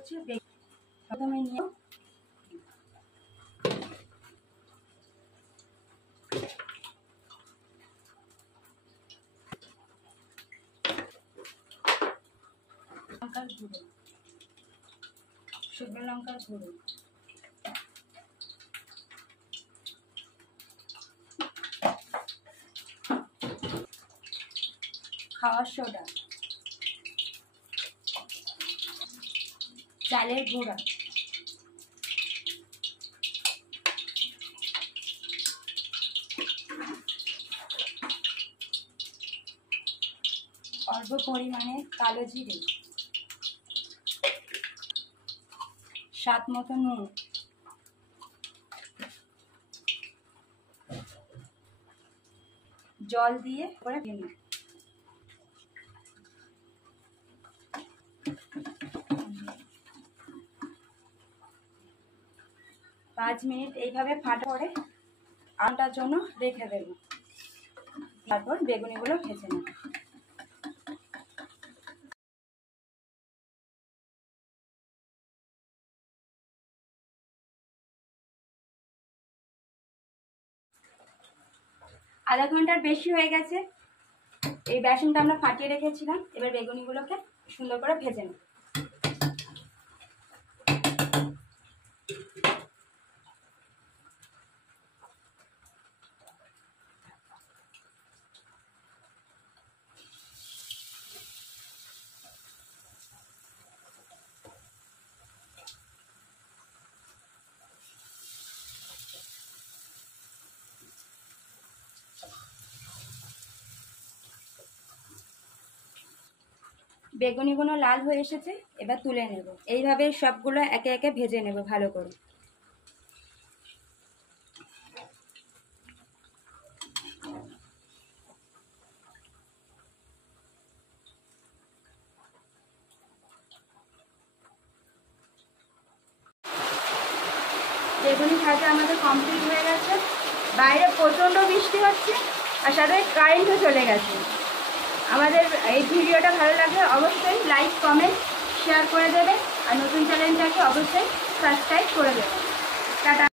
হচ্ছে প্রথমে নিয়ে লঙ্কার গুঁড়ো, শুকনো লঙ্কার গুঁড়ো, খাওয়ার সোডা, চালের গুঁড়া, অল্প পরিমাণে কালো জিরে, স্বাদ মতো নুন, জল দিয়ে করে ভেঙে 5 মিনিট এইভাবে ফাটা করে আটার জন্য রেখে দেব। তারপর বেগুনিগুলো ভেজে নেব। আধা ঘন্টার বেশি হয়ে গেছে। এই বেসনটা আমরা ফাটিয়ে রেখেছিলাম। এবার বেগুনিগুলোকে সুন্দর করে ভেজে নেব। বেগুনিগুলো লাল হয়ে এসেছে, এবার তুলে নেব। এইভাবে সবগুলো একে একে ভেজে নেব ভালো করে। বেগুনি ভাজা আমাদের কমপ্লিট হয়ে গেছে। বাইরে প্রচণ্ড বৃষ্টি হচ্ছে আর সাথে কারেন্টও চলে গেছে। আমাদের এই ভিডিওটা ভালো লাগলে অবশ্যই লাইক, কমেন্ট, শেয়ার করে দেবে আর নতুন চ্যানেলটাকে অবশ্যই সাবস্ক্রাইব করে দেবে। টাটা।